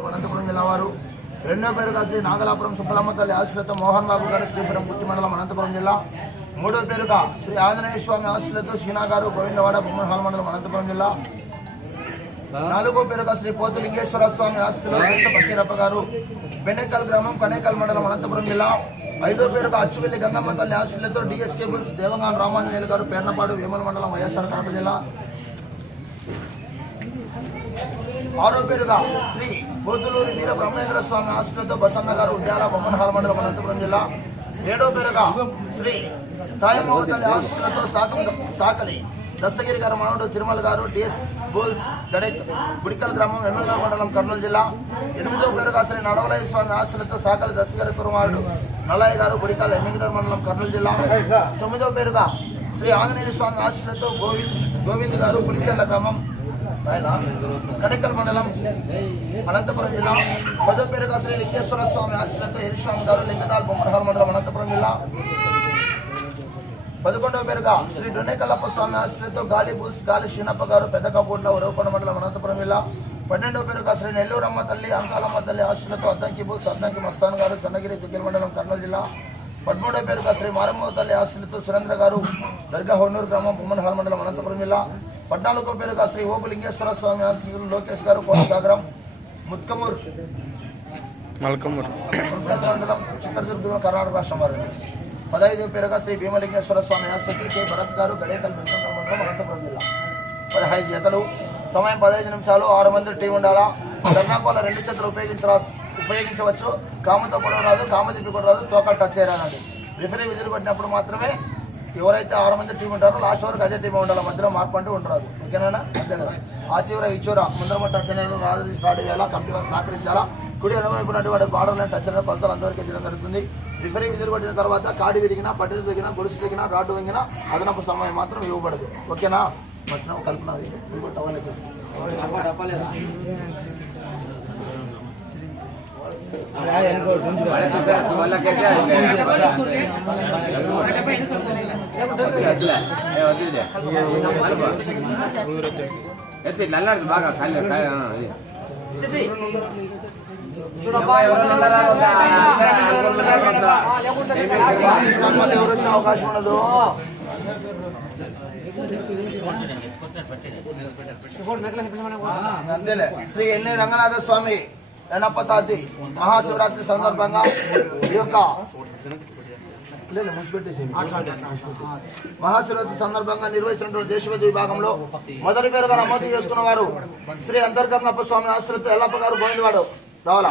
అనంతపురం జిల్లా వారు. రెండో పేరుగా శ్రీ నాగలాపురం సుబ్బలమ్మ తల్లి ఆశలతో మోహన్ బాబు గారు శ్రీపురం గుత్తి మండలం అనంతపురం జిల్లా. మూడో పేరుగా శ్రీ ఆంజనేయ స్వామి ఆశలతో షీనా గారు గోవిందవాడ బొమ్మహాల్ మండలం అనంతపురం జిల్లా. నాలుగో పేరుగా శ్రీ పోతులింగేశ్వర స్వామి ఆస్తులు భక్తిరప్ప గారు బెండెకల్ గ్రామం కనేకల్ మండలం అనంతపురం జిల్లా. ఐదో పేరుగా అచ్చువెల్లి గంగమ్మ తల్లి ఆస్తులతో డిఎస్ కేబుల్స్ దేవంగాన రామాంజనేయులు గారు పేర్నపాడు వేముల మండలం వైఎస్ఆర్ కడప జిల్లా. ఆరో పేరుగా శ్రీ బొద్దులూరి వీర బ్రహ్మేంద్ర స్వామి ఆశ్రయంతో బసన్న గారు ఉద్యాల బొమ్మనహాల మండలం అనంతపురం జిల్లా ఏడో పేరుగా శ్రీ తాయమ్మ తల్లి ఆశ్రయంతో సాకం సాకలి దస్తగిరి గారు మానవుడు తిరుమల గారు డిఎస్ బోల్స్ దడెక్ గుడికల్ గ్రామం ఎమ్మెల్యేగారు మండలం కర్నూలు జిల్లా ఎనిమిదో పేరుగా శ్రీ నడవలయ స్వామి ఆశలతో సాకలి దస్తగిరి కుమారుడు నల్లయ్య గారు గుడికల్ ఎమ్మెల్యేగారు మండలం కర్నూలు జిల్లా తొమ్మిదో పేరుగా శ్రీ ఆంజనేయ స్వామి ఆశ్రయంతో గోవింద్ గోవింద్ గారు పులిచెల్ల గ్రామం కడెక్కల్ మండలం అనంతపురం జిల్లా పదో పేరుగా శ్రీ లింగేశ్వర స్వామి ఆశ్రయంతో ఎరిస్వామి గారు లింగదాల్ బొమ్మనహాల్ మండలం అనంతపురం జిల్లా. పదకొండవ పేరుగా శ్రీ డొన్నేకల్లప్ప స్వామి ఆశ్రయంతో గాలి బుల్స్ గాలి శీనప్ప గారు పెద్ద కపూట్ల ఉరవకొండ మండలం అనంతపురం జిల్లా. పన్నెండవ పేరుగా శ్రీ నెల్లూరమ్మ తల్లి అంకాలమ్మ తల్లి ఆశ్రయంతో అద్దంకి బుల్స్ అద్దంకి మస్తాన్ గారు చంద్రగిరి తుగ్గిల్ మండలం కర్నూలు జిల్లా. పదమూడవ పేరుగా శ్రీ మారమ్మ తల్లి ఆశ్రయంతో సురేంద్ర గారు దర్గా హొన్నూరు గ్రామం బొమ్మనహాల్ మండలం అనంతపురం జిల్లా. పద్నాలుగో పేరుగా శ్రీ ఓపులింగేశ్వర స్వామి ఆశ్రయం లోకేష్ గారు కోనసాగరం ముత్కమూర్. మల్కమూరు. మండలం చిత్తూరు కర్ణాటక రాష్ట్రం వారు పదహైదు పేరుగా శ్రీ భీమలింగేశ్వర స్వామి ఆశ్రకి కె. భరత్ గారు గడేకల్ మండలం అనంతపురం జిల్లా. పదహైదు జతలు. సమయం పదహైదు నిమిషాలు. ఆరు మంది టీం ఉండాలా? ధర్నాకోల రెండు చేతులు ఉపయోగించరా ఉపయోగించవచ్చు. కాముతో పొడవ రాదు. కాము తిప్పి కూడా రాదు. తోక టచ్ చేయరానండి రిఫరీ విజిల్ కొట్టినప్పుడు మాత్రమే ఎవరైతే ఆరు మంది టీం ఉంటారో లాస్ట్ వరకు అదే టీం ఉండాలి. మధ్యలో మార్పు అంటూ ఉండరాదు. ఓకేనా అంతే కదా. ఆ చివర ఈ చివర ముందర టచ్ అనేది రాదు స్టార్ట్ చేయాలా? కంప్యూటర్ సహకరించాలా? కుడి అనుభవించినటువంటి బార్డర్ లైన్ టచ్ అయిన ఫలితాలు అందరికీ ఎచ్చడం జరుగుతుంది. రిఫరీ విజిల్ కొట్టిన తర్వాత కాడి విరిగినా పట్టిన తగిన గొలుసు తగిన రాడ్డు వంగినా అదనపు సమయం మాత్రం ఇవ్వబడదు. ఓకేనా? వచ్చిన కల్పన ఇది టవల్ எடுத்து நல்லா இருக்கு பாக்க காலையில் అవకాశం ఉండదు శ్రీ ఎన్ఏ రంగనాథ స్వామి గణపతాది మహాశివరాత్రి సందర్భంగా ఈ యొక్క. మహాశివరాత్రి సందర్భంగా నిర్వహిస్తున్నటువంటి దేశవేద విభాగంలో మొదటి పేరుగా నమోదు చేసుకున్న వారు శ్రీ అంతర్గంగప్ప స్వామి ఆశ్రయంతో ఎల్లప్ప గారు గోవిందవాడు రావాలా?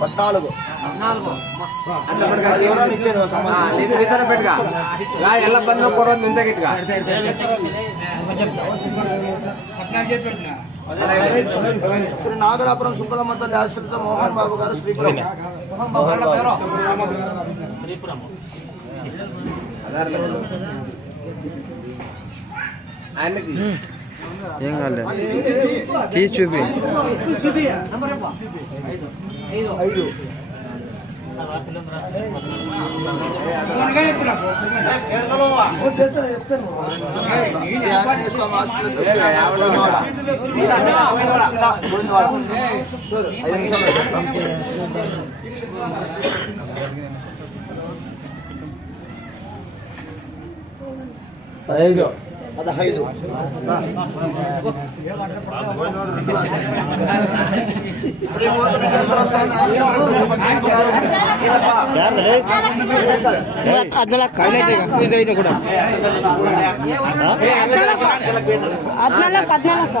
పద్నాలుగు. ఎలా బంధు పూర్వం నింద శ్రీ నాగలాపురం శుక్లమంత మోహన్ బాబు గారు శ్రీపురం. ఆయనకి ಹೆಂಗಲ್ಲ ಟೀ ಚೂಬಿ ಐದು ಐದು ಹದಿನೈದು ಶ್ರೀ ಹದಿನಾಲ್ಕು ಹದಿನಾಲ್ಕು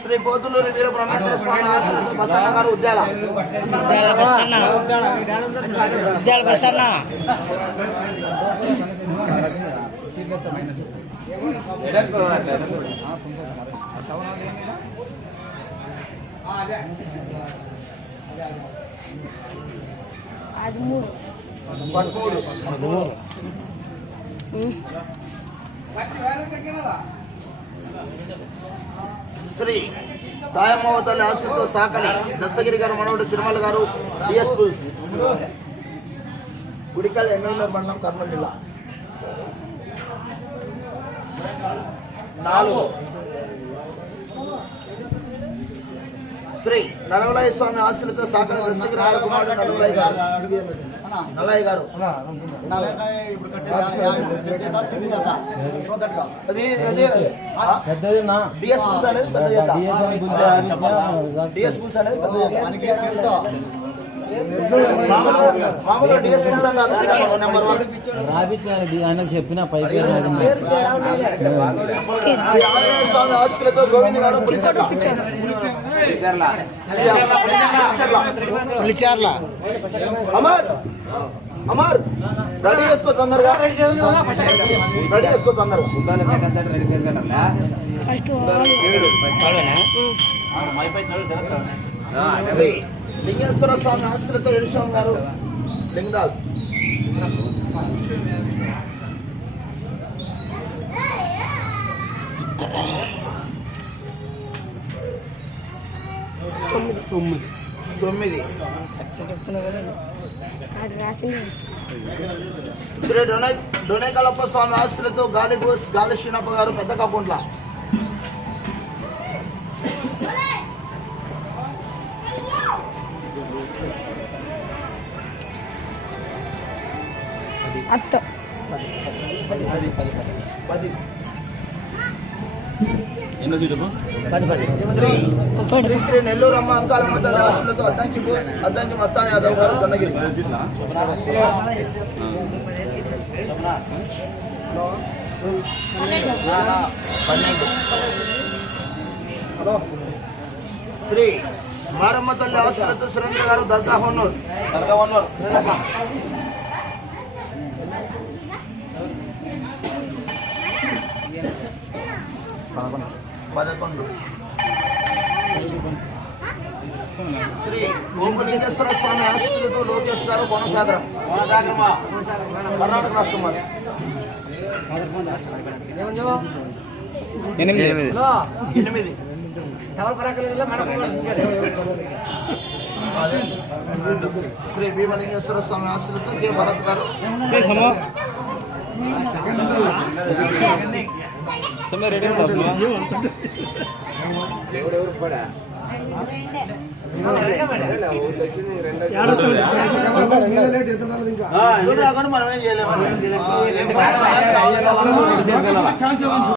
శ్రీ పోతులూరి వీర బ్రహ్మేంద్ర స్వామి ఆశీస్సులతో బసన్న గారు ఉద్యాల పదమూడు శ్రీ తాయమ్మవ తల్లి ఆశతో సాకలి దస్తగిరి గారు మనవడు తిరుమల గారు డిఎస్ గుడికల్ ఎమ్మెల్యే మండలం కర్నూలు జిల్లా. నాలుగు. శ్రీ నలవలయ స్వామి ఆశీస్సులతో సాకలి దస్తగిరి గారు. డిఎస్ స్కూల్స్ అనేది పెద్ద డిఎస్ స్కూల్స్ అనేది పెద్ద జత ఆయనకు చెప్పిన పైకి శ్రీ గోవింద్ గారు అమర్ అమర్ రెడీ చేసుకో తొందరగా రెడీ చేసుకో తొందరగా ఫస్ట్ లింగేశ్వర స్వామి ఆశీస్సులతో ఎరుస్వామి గారు లింగాల్. తొమ్మిది. శ్రీ డొనే డొనేకలప్ప స్వామి ఆశీస్సులతో గాలి బోస్ గాలి శ్రీనప్ప గారు పెద్ద కాపుంట్ల అత్త. శ్రీ శ్రీ నెల్లూరమ్మ అంకాలమ్మ తల్లి ఆశీస్సులతో అద్దంకి అద్దంకి మస్తాన్ యాదవ్ గారు దొన్నగిరి హలో. శ్రీ మారమ్మ తల్లి ఆశీస్సులతో సురేంద్ర గారు దర్గా హోన్నూరు దర్గా హోన్నూరు పదకొండు. శ్రీ ఓంకలింగేశ్వర స్వామి ఆశీస్సులతో లోకేష్ గారు కొనసాగరం. కర్ణాటక రాష్ట్రం వారు ఎనిమిది. ఎనిమిది. అదే. శ్రీ భీమలింగేశ్వర స్వామి ఆశీస్సులతో కె. భరత్ గారు. ఎవరెవరు పడా ఎవరు రాకుండా మనం ఏం చేయలేము